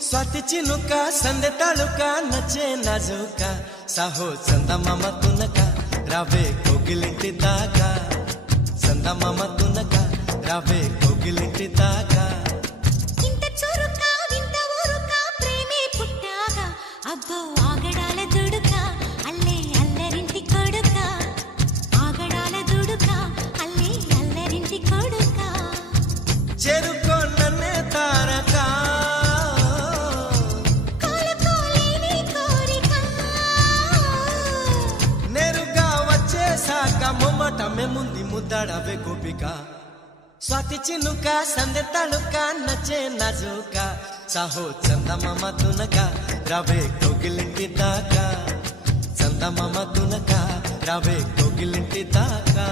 स्वाति चिनुका संदे तालुका नचे नाजुका साहो चंदमाम तुनका रावे कोगिलिंटी दाका चंदमाम तुनका रावे कोगिलिंटी दाका इंत चुरुका विंत ऊरुका प्रेमे पुट्टागा अब्बो आगडाल दुडुका अल्ले अल्लरिंटी कोडुका आगडाल दुडुका अल्ले अल्लरिंटी कोडुका చెరుకో నన్నే తారకా కోలకోలేని కోరిక నేరుగా వచ్చేసాక మొమ్మటమే ముందు ముద్దాడవే గోపిక స్వాతి చినుక సందె తలుక నచ్చే నాజుక సాహో చందమామ తునక రావే కోగిలింటి దాకా చందమామ తునక రావే కోగిలింటి దాకా